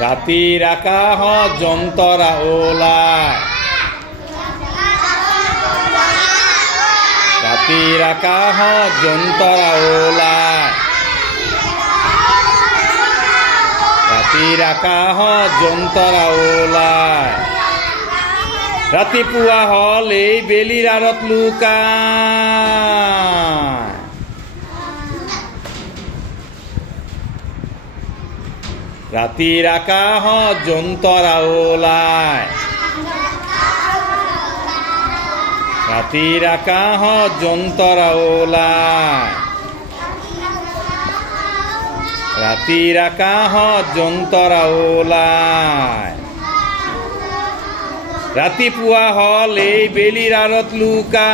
ৰাতিৰ আকাশত যন্তৰা ওলায়, ৰাতিৰ আকাশত যন্তৰা ওলায়, ৰাতিৰ আকাশত যন্তৰা ওলায়। ৰাতিপুৱা হ'লেই বেলিৰ আঁৰত লুকায়, ৰাতিৰ আকাশত যন্তৰা ওলায়, ৰাতিৰ আকাশত যন্তৰা ওলায়, ৰাতিৰ আকাশত যন্তৰা ওলায়। ৰাতিপুৱা হ'লেই বেলিৰ আঁৰত লুকায়।